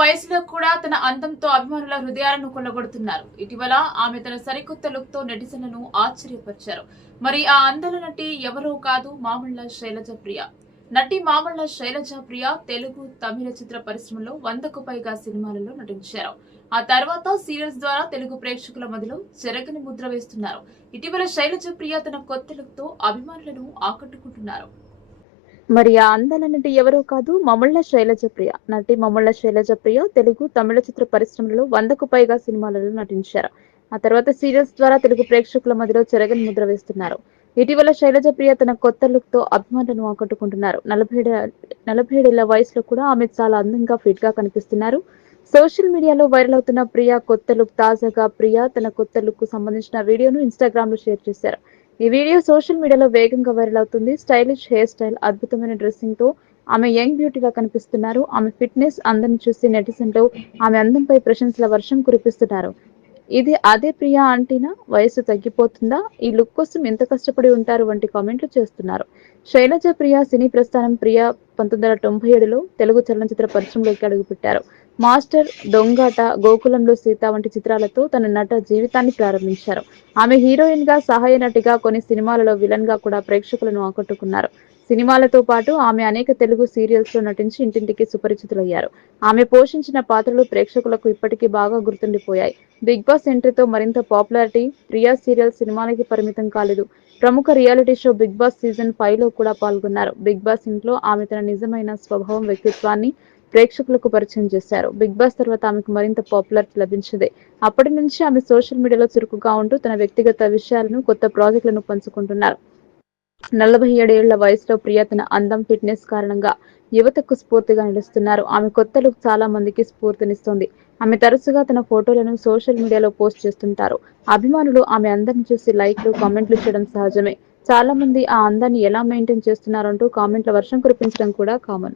వయసులో కూడా తన అందంతో అభిమానుల హృదయాలను కొల్లగొడుతున్నారు. ఇటీవల ఆమె తన సరికొత్త లుక్తో నెటిజన్లను ఆశ్చర్యపరిచారు. మరి ఆ అందల నటి ఎవరో కాదు మామళ్ళ శైలజ ప్రియ. నటి మామళ్ళ శైలజ ప్రియ తెలుగు తమిళ చిత్ర పరిశ్రమలో వందకు పైగా సినిమాలలో నటించారు. ఆ తర్వాత సీరియల్స్ ద్వారా తెలుగు ప్రేక్షకుల మధ్యలో చెరగని ముద్ర వేస్తున్నారు. ఇటీవల శైలజ ప్రియ తన కొత్త లుక్తో అభిమానులను ఆకట్టుకుంటున్నారు. మరి ఆ అందాల నటి ఎవరో కాదు మముళ్ళ శైలజ ప్రియ నటి మముళ్ళ శైలజ ప్రియ తెలుగు తమిళ చిత్ర పరిశ్రమలో వందకు పైగా సినిమాలలో నటించారు. ఆ తర్వాత సీరియల్స్ ద్వారా తెలుగు ప్రేక్షకుల మధ్యలో చెరగని ముద్ర వేస్తున్నారు. ఇటీవల శైలజ ప్రియ తన కొత్త లుక్తో అభిమానులను ఆకట్టుకుంటున్నారు. నలభై నలభై ఏడేళ్ళ వయసులో కూడా ఆమె చాలా అందంగా ఫిట్గా కనిపిస్తున్నారు. సోషల్ మీడియాలో వైరల్ అవుతున్న ప్రియా కొత్త లుక్ తాజాగా ప్రియా తన కొత్త లుక్కు సంబంధించిన వీడియోను ఇన్స్టాగ్రామ్లో షేర్ చేశారు. ఈ వీడియో సోషల్ మీడియాలో వేగంగా వైరల్ అవుతుంది. స్టైలిష్ హెయిర్ స్టైల్ అద్భుతమైన డ్రెస్సింగ్తో ఆమె యంగ్ బ్యూటీగా కనిపిస్తున్నారు. ఆమె ఫిట్నెస్ అందరిని చూసి నెటిజన్లు ఆమె అందంపై ప్రశంసల వర్షం కురిపిస్తున్నారు. ఇది అదే ప్రియా అంటేనా వయసు తగ్గిపోతుందా? ఈ లుక్ కోసం ఎంత కష్టపడి ఉంటారు? వంటి కామెంట్లు చేస్తున్నారు. శైలజ ప్రియ సినీ ప్రస్థానం ప్రియ పంతొమ్మిది వందల తొంభై ఏడులో తెలుగు చలనచిత్ర పరిశ్రమలోకి అడుగుపెట్టారు. మాస్టర్ దొంగట గోకులంలో సీత వంటి చిత్రాలతో తన నట జీవితాన్ని ప్రారంభించారు. ఆమె హీరోయిన్గా సహాయ నటిగా కొన్ని సినిమాలలో విలన్గా కూడా ప్రేక్షకులను ఆకట్టుకున్నారు. సినిమాలతో పాటు ఆమె అనేక తెలుగు సీరియల్స్లో నటించి ఇంటింటికి సుపరిచితులయ్యారు. ఆమె పోషించిన పాత్రలు ప్రేక్షకులకు ఇప్పటికీ బాగా గుర్తుండిపోయాయి. బిగ్ బాస్ ఎంట్రీతో మరింత పాపులారిటీ ప్రియా సీరియల్ సినిమాలకి పరిమితం కాలేదు. ప్రముఖ reality show Bigg Boss season ఫైవ్లో కూడా పాల్గొన్నారు. బిగ్ బాస్ ఇంట్లో ఆమె తన నిజమైన స్వభావం వ్యక్తిత్వాన్ని ప్రేక్షకులకు పరిచయం చేశారు. బిగ్ బాస్ తర్వాత ఆమెకు మరింత పాపులారిటీ లభించింది. అప్పటి నుంచి ఆమె సోషల్ మీడియాలో చురుకుగా ఉంటూ తన వ్యక్తిగత విషయాలను కొత్త ప్రాజెక్టులను పంచుకుంటున్నారు. నలభై ఏడేళ్ళ వయసులో ప్రియ తన అందం ఫిట్నెస్ కారణంగా యువతకు స్ఫూర్తిగా నిలుస్తున్నారు. ఆమె కొత్త లుక్ చాలా మందికి స్ఫూర్తినిస్తుంది. ఆమె తరచుగా తన ఫోటోలను సోషల్ మీడియాలో పోస్ట్ చేస్తుంటారు. అభిమానులు ఆమె అందరిని చూసి లైక్లు కామెంట్లు చేయడం సహజమే. చాలా మంది ఆ అందాన్ని ఎలా మెయింటైన్ చేస్తున్నారంటూ కామెంట్ల వర్షం కురిపించడం కూడా కామన్.